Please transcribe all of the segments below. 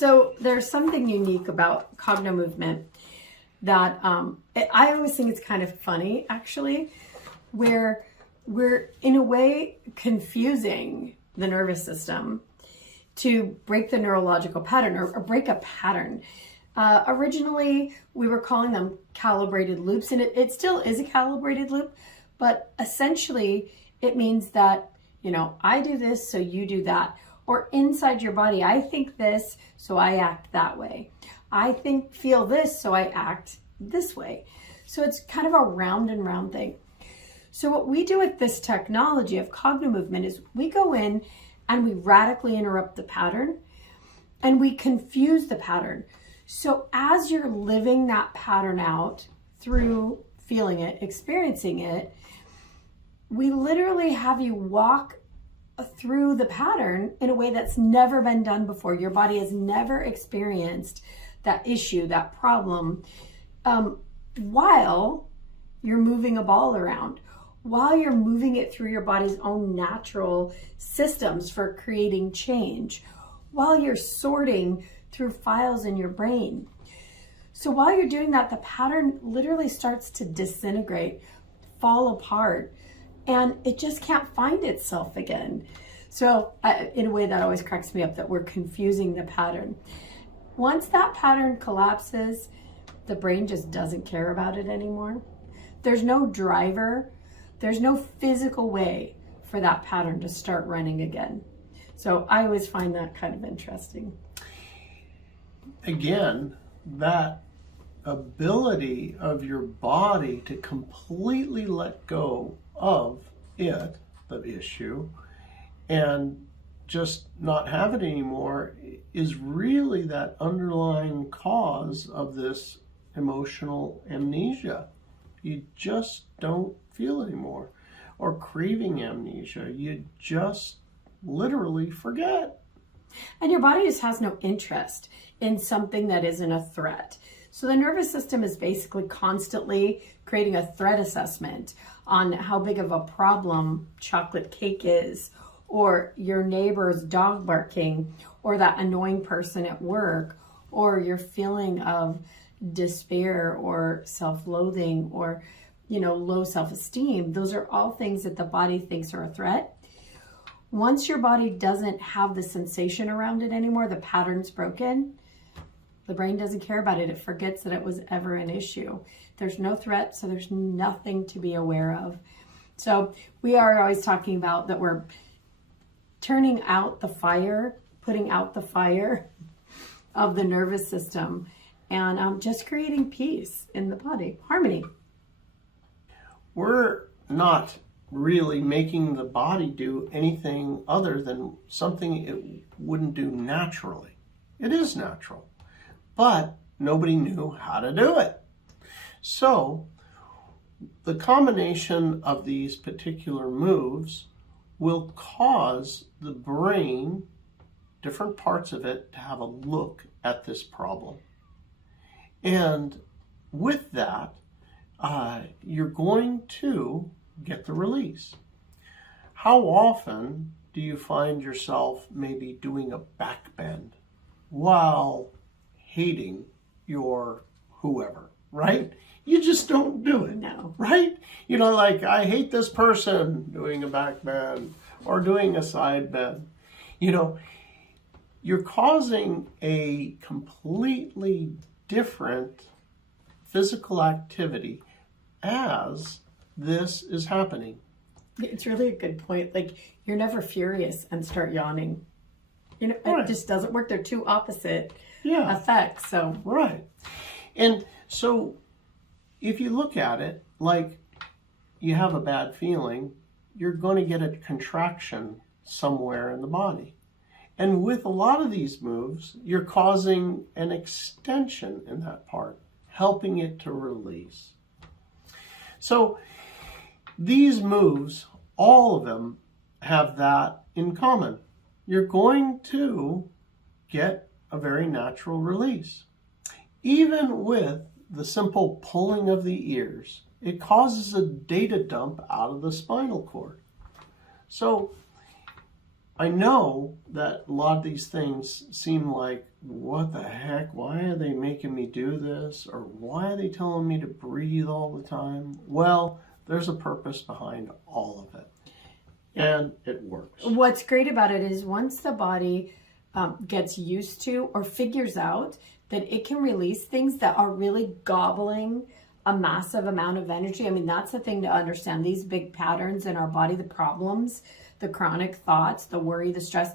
So there's something unique about Cognomovement that I always think it's kind of funny, actually, where we're in a way confusing the nervous system to break the neurological pattern or break a pattern. Originally, we were calling them calibrated loops, and it still is a calibrated loop, but essentially it means that, you know, I do this, so you do that. Or inside your body, I think this, so I act that way. I feel this, so I act this way. So it's kind of a round and round thing. So what we do with this technology of Cognomovement is we go in and we radically interrupt the pattern and we confuse the pattern. So as you're living that pattern out through feeling it, experiencing it, we literally have you walk through the pattern in a way that's never been done before. Your body has never experienced that issue, that problem, while you're moving a ball around, while you're moving it through your body's own natural systems for creating change, while you're sorting through files in your brain. So while you're doing that, the pattern literally starts to disintegrate, fall apart, and it just can't find itself again. So in a way that always cracks me up, that we're confusing the pattern. Once that pattern collapses, the brain just doesn't care about it anymore. There's no driver, there's no physical way for that pattern to start running again. So I always find that kind of interesting. Again, that ability of your body to completely let go of it, the issue, and just not have it anymore is really that underlying cause of this emotional amnesia. You just don't feel anymore. Or craving amnesia. You just literally forget. And your body just has no interest in something that isn't a threat. So the nervous system is basically constantly creating a threat assessment on how big of a problem chocolate cake is, or your neighbor's dog barking, or that annoying person at work, or your feeling of despair or self-loathing or, you know, low self-esteem. Those are all things that the body thinks are a threat. Once your body doesn't have the sensation around it anymore, the pattern's broken, the brain doesn't care about it. It forgets that it was ever an issue. There's no threat, so there's nothing to be aware of. So we are always talking about that we're turning out the fire, putting out the fire of the nervous system, and just creating peace in the body, harmony. We're not really making the body do anything other than something it wouldn't do naturally. It is natural, but nobody knew how to do it. So the combination of these particular moves will cause the brain, different parts of it, to have a look at this problem. And with that, you're going to get the release. How often do you find yourself maybe doing a back bend while hating your whoever, right? You just don't do it, No. right? You know, like, I hate this person, doing a back bend or doing a side bend. You know, you're causing a completely different physical activity as this is happening. It's really a good point. Like, you're never furious and start yawning. You know, Right. It just doesn't work. They're two opposite Yeah. effects. So Right. And so if you look at it like you have a bad feeling, you're going to get a contraction somewhere in the body. And with a lot of these moves, you're causing an extension in that part, helping it to release. So these moves, all of them, have that in common. You're going to get a very natural release. Even with the simple pulling of the ears, it causes a data dump out of the spinal cord. So I know that a lot of these things seem like, what the heck? Why are they making me do this? Or why are they telling me to breathe all the time? Well, there's a purpose behind all of it. And it works. What's great about it is once the body gets used to or figures out that it can release things that are really gobbling a massive amount of energy. I mean, that's the thing to understand. These big patterns in our body, the problems, the chronic thoughts, the worry, the stress,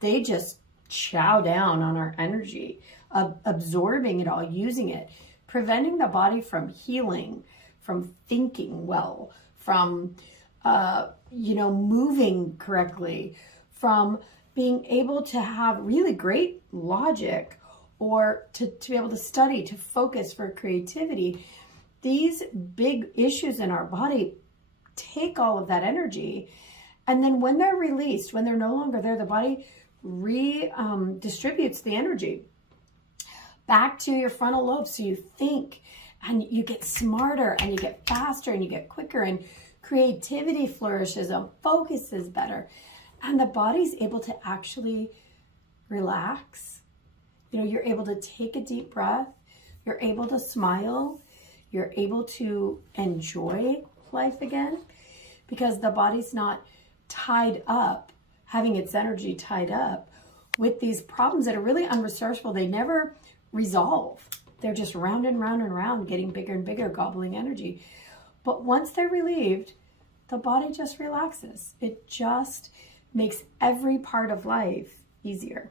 they just chow down on our energy, absorbing it all, using it, preventing the body from healing, from thinking well, from moving correctly, from being able to have really great logic, or to be able to study, to focus for creativity. These big issues in our body take all of that energy. And then when they're released, when they're no longer there, the body redistributes the energy back to your frontal lobe. So you think and you get smarter and you get faster and you get quicker, and creativity flourishes and focus is better. And the body's able to actually relax. You're able to take a deep breath. You're able to smile. You're able to enjoy life again, because the body's not tied up, having its energy tied up with these problems that are really unresourceful. They never resolve. They're just round and round and round, getting bigger and bigger, gobbling energy. But once they're relieved, the body just relaxes. It just makes every part of life easier.